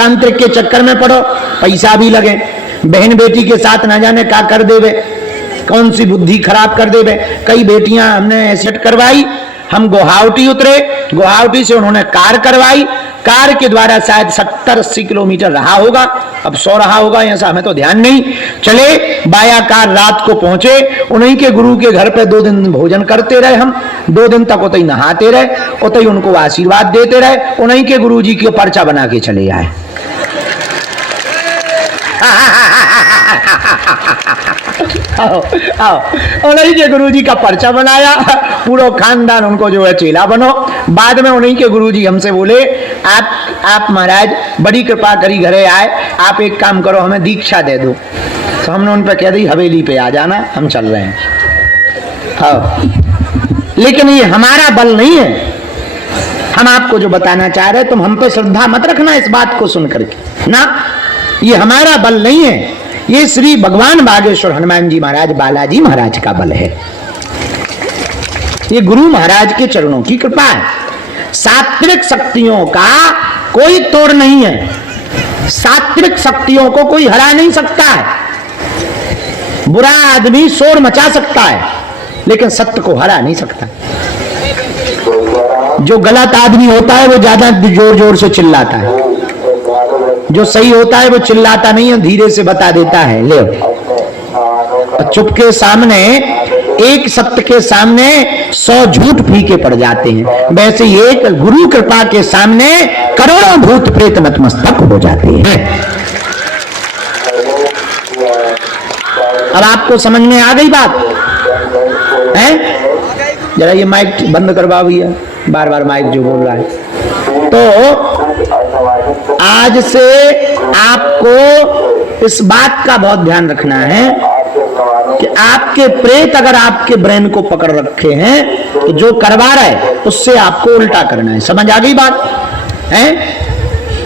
तांत्रिक के चक्कर में पड़ो, पैसा भी लगे, बहन बेटी के साथ ना जाने क्या कर देवे, कौन सी बुद्धि खराब कर देवे। कई बेटियां हमने ऐसे करवाई, हम गुवाहाटी उतरे, गुवाहाटी से उन्होंने कार करवाई, कार के द्वारा शायद 70-80 किलोमीटर रहा होगा, अब 100 रहा होगा, ऐसा हमें तो ध्यान नहीं। चले बाया कार रात को पहुंचे, उन्हीं के गुरु के घर पे 2 दिन भोजन करते रहे हम, 2 दिन तक उतई नहाते रहे, उतई उनको आशीर्वाद देते रहे, उन्हीं के गुरु जी की पर्चा बना के चले आए। आओ आओ, उन्हीं के गुरुजी का पर्चा बनाया, पूरा खानदान उनको जो है चेला बनो। बाद में उन्हीं के गुरुजी हमसे बोले, आप महाराज बड़ी कृपा करी घरे आए, आप एक काम करो, हमें दीक्षा दे दो। तो हमने उन पर कह दी हवेली पे आ जाना, हम चल रहे हैं। हाँ, लेकिन ये हमारा बल नहीं है, हम आपको जो बताना चाह रहे, तुम हम पे श्रद्धा मत रखना इस बात को सुन करके ना, ये हमारा बल नहीं है, ये श्री भगवान बागेश्वर हनुमान जी महाराज बालाजी महाराज का बल है, ये गुरु महाराज के चरणों की कृपा है। सात्विक शक्तियों का कोई तोड़ नहीं है, सात्विक शक्तियों को कोई हरा नहीं सकता है। बुरा आदमी शोर मचा सकता है लेकिन सत्य को हरा नहीं सकता। जो गलत आदमी होता है वो ज्यादा जोर जोर से चिल्लाता है, जो सही होता है वो चिल्लाता नहीं है, धीरे से बता देता है। ले चुप के सामने, एक सत्य के सामने 100 झूठ फीके पड़ जाते हैं, वैसे एक गुरु कृपा के सामने करोड़ों भूत प्रेत नतमस्तक हो जाते हैं। अब आपको समझ में आ गई बात है? जरा ये माइक बंद करवा भैया, बार बार माइक जो बोल रहा है। तो आज से आपको इस बात का बहुत ध्यान रखना है कि आपके प्रेत अगर आपके ब्रेन को पकड़ रखे हैं तो जो करवा रहा है उससे आपको उल्टा करना है। समझ आ गई बात है?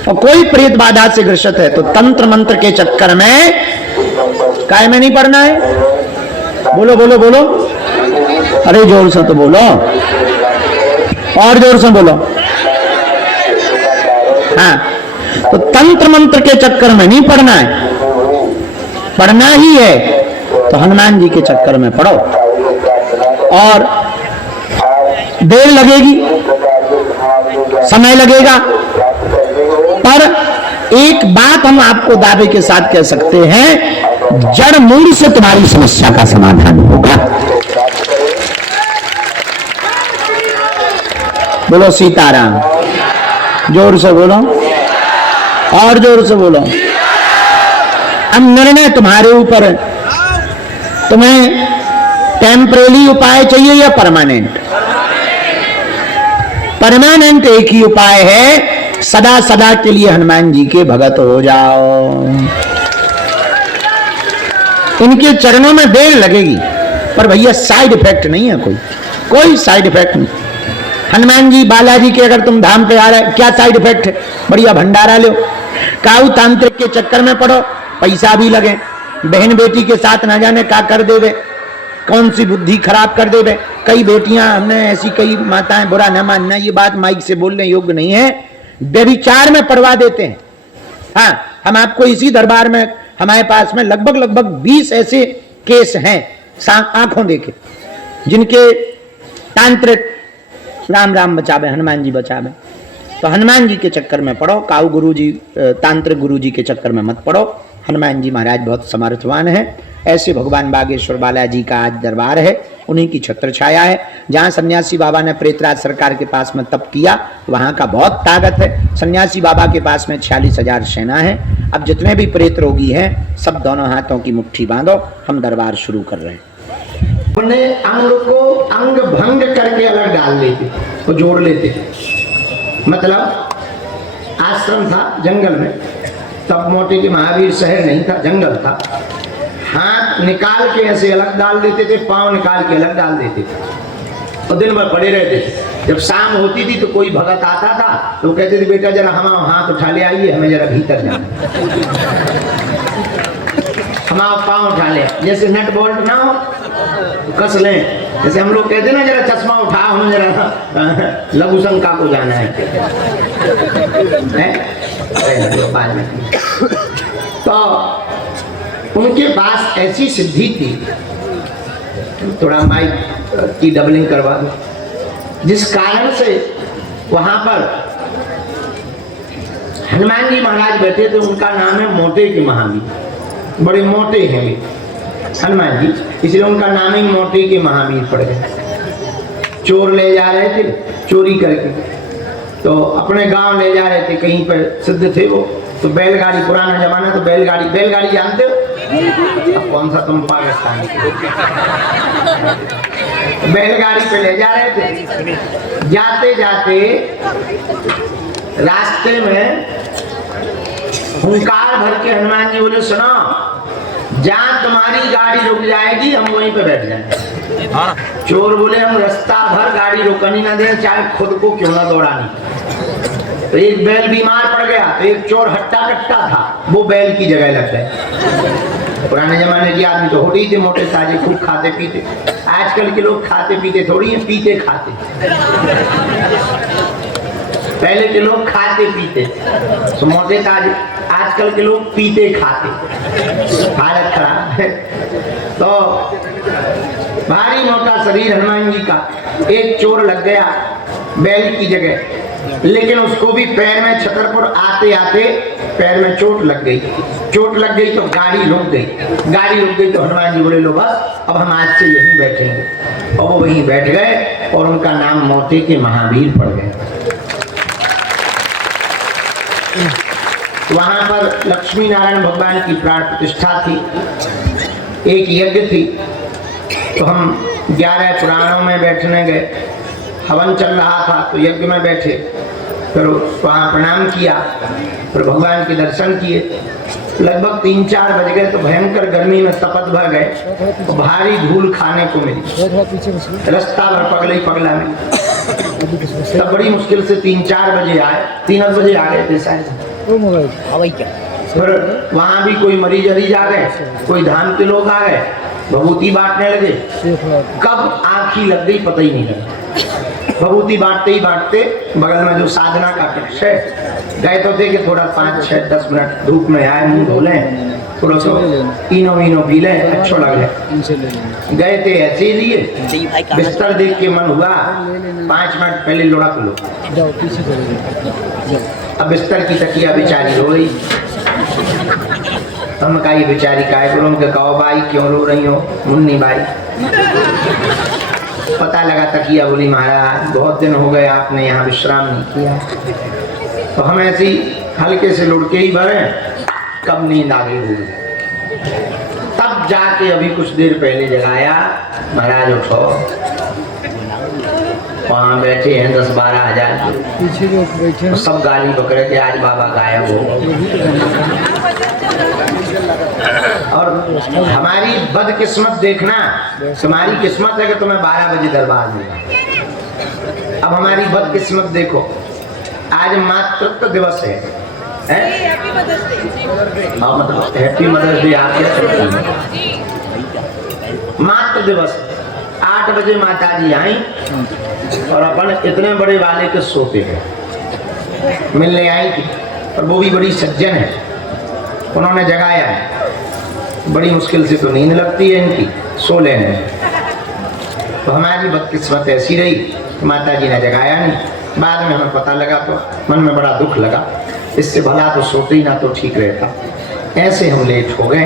और कोई प्रेत बाधा से ग्रसित है तो तंत्र मंत्र के चक्कर में काय में नहीं पड़ना है। बोलो बोलो बोलो, अरे जोर से तो बोलो, और जोर से बोलो। हाँ, तो तंत्र मंत्र के चक्कर में नहीं पड़ना है, पढ़ना ही है तो हनुमान जी के चक्कर में पढ़ो। और देर लगेगी, समय लगेगा, पर एक बात हम आपको दावे के साथ कह सकते हैं, जड़ मूल से तुम्हारी समस्या का समाधान होगा। बोलो सीताराम, जोर से बोलो और जोर से बोलो। अब निर्णय तुम्हारे ऊपर है, तुम्हें टेम्परेरी उपाय चाहिए या परमानेंट? परमानेंट एक ही उपाय है, सदा सदा के लिए हनुमान जी के भगत हो जाओ। इनके चरणों में देर लगेगी पर भैया साइड इफेक्ट नहीं है, कोई साइड इफेक्ट नहीं। हनुमान जी बालाजी के अगर तुम धाम पे आ रहे, क्या साइड इफेक्ट है? बढ़िया भंडारा लो, काऊ तांत्रिक के चक्कर में पड़ो, पैसा भी लगे, बहन बेटी के साथ ना जाने क्या कर देवे, कौन सी बुद्धि खराब कर देवे। कई बेटियां हमने ऐसी, कई माताएं, बुरा न मानना, ये बात माइक से बोलने योग्य नहीं है, व्यभिचार में पड़वा देते हैं। हाँ, हम आपको इसी दरबार में, हमारे पास में लगभग 20 ऐसे केस हैं आंखों देखे, जिनके तांत्रिक, राम राम बचावे, हनुमान जी बचावे। तो हनुमान जी के चक्कर में पड़ो, काऊ गुरु जी, तांत्रिक गुरु जी के चक्कर में मत पड़ो। हनुमान जी महाराज बहुत समर्थवान है। ऐसे भगवान बागेश्वर बालाजी का आज दरबार है, उन्हीं की छत्र छाया है। जहाँ सन्यासी बाबा ने प्रेतराज सरकार के पास में तप किया, वहाँ का बहुत ताकत है। सन्यासी बाबा के पास में 46,000 सेना है। अब जितने भी प्रेत रोगी हैं, सब दोनों हाथों की मुट्ठी बांधो, हम दरबार शुरू कर रहे हैं। उन्हें अंग को अंग भंग करके अलग डाल देते, वो जोड़ लेते। मतलब आश्रम था जंगल में, तब मोटे के महावीर शहर नहीं था, जंगल था। हाथ निकाल के ऐसे अलग डाल देते थे, पांव निकाल के अलग डाल देते थे और दिन भर पड़े रहते थे। जब शाम होती थी तो कोई भगत आता था तो कहते थे, बेटा जरा हम हाथ उठा ले आइए, हमें जरा भीतर जाना, हमारा पांव उठा ले, जैसे नट बोल्ट ना हो कस लें। जैसे हम लोग कहते ना, जरा चश्मा उठा, हमें जरा लघु शंका को जाना है। तो उनके पास ऐसी सिद्धि थी, थोड़ा माइक की डबलिंग करवा दो, जिस कारण से वहां पर हनुमान जी महाराज बैठे थे। उनका नाम है मोटे के महावीर, बड़े मोटे हैं वे हनुमान जी, इसलिए उनका नाम ही मोटे के महावीर पड़ गया। चोर ले जा रहे थे चोरी करके, तो अपने गांव ले जा रहे थे, कहीं पर सिद्ध थे वो, तो बैलगाड़ी, पुराना जमाना, तो बैलगाड़ी जानते हो? अब कौन सा तुम पाकिस्तानी, बैलगाड़ी पे ले जा रहे थे। जाते जाते रास्ते में हुंकार भर के हनुमान जी बोले, सुनो, जहां तुम्हारी गाड़ी रुक जाएगी हम वहीं पे बैठ जाएंगे। चोर बोले, हम रास्ता भर गाड़ी रुकनी ना दें, चाहे खुद को क्यों ना दौड़ानी। तो एक बैल बीमार पड़ गया, तो एक चोर हट्टा कट्टा था, वो बैल की जगह लग गए। पुराने जमाने के आदमी तो होते ही थे मोटे ताजे, खूब खाते पीते। आजकल के लोग खाते पीते थोड़ी है, पीते खाते। पहले के लोग खाते पीते तो मोटे ताजे, आजकल के लोग पीते खाते, हालत खराब है। तो भारी मोटा शरीर हनुमान जी का, एक चोर लग गया बैल की जगह, लेकिन उसको भी पैर में, छतरपुर आते आते पैर में चोट लग गई। चोट लग गई तो गाड़ी रुक गई तो हनुमान जी बोले, लो बस अब हम आज से यहीं बैठेंगे। और वो वहीं बैठ गए और उनका नाम मोटे के महावीर पड़ गए। वहां पर लक्ष्मी नारायण भगवान की प्राण प्रतिष्ठा थी, एक यज्ञ थी। तो हम 11 पुराणों में बैठने गए, हवन चल रहा था तो यज्ञ में बैठे, फिर वहाँ प्रणाम किया, फिर भगवान के दर्शन किए। लगभग 3-4 बज गए तो भयंकर गर्मी में तपत भर गए, तो भारी धूल खाने को मिली, रास्ता भर पगला में। तब बड़ी मुश्किल से 3-4 बजे आए, 3 बजे आ गए थे शायद। फिर वहाँ भी कोई मरीज आ गए, कोई धाम के लोग आ गए, भभूति बांटने लगे। कब आँखी लग गई पता ही नहीं लगा। भभूति बांटते ही बांटते बगल में जो साधना का कक्ष है, गए तो थे कि थोड़ा 5-6-10 मिनट धूप में आए, मुंह धो लें, थोड़ा सा इनो पी लें, अच्छा लगे। गए थे ऐसे ही लिए, बिस्तर देख के मन हुआ 5 मिनट पहले लुढ़क लो। अब बिस्तर की तकिया बेचारी रो रही, हम कहा ये बेचारी काय करो, उनके कहो भाई क्यों रो रही हो मुन्नी भाई। पता लगा तकिया, बोली महाराज बहुत दिन हो गए आपने यहाँ विश्राम नहीं किया। तो हम ऐसी हल्के से लुढ़के ही भरे, कब नींद आ गई होगी। तब जाके अभी कुछ देर पहले जगाया, महाराज उठो। वहाँ बैठे हैं 10-12 हजार तो सब गाली बकरे के आज बाबा गायब हो। और हमारी बदकिस्मत देखना, तुम्हारी किस्मत है कि तुम्हें 12 बजे दरबार मिला। अब हमारी बदकिस्मत देखो, आज मातृत्व दिवस है, मतलब हैप्पी मदर्स डे। आप क्या सोचते हैं? मातृ दिवस 8 बजे माता जी आई और अपन इतने बड़े वाले के सोते हैं, मिलने आई थी, और वो भी बड़ी सज्जन है, उन्होंने जगाया है। बड़ी मुश्किल से तो नींद लगती है इनकी, सो लेने। तो हमारी बदकिस्मत ऐसी रही, माता जी ने जगाया नहीं। बाद में हमें पता लगा तो मन में बड़ा दुख लगा, इससे भला तो सोते ही ना तो ठीक रहता। ऐसे हम लेट हो गए।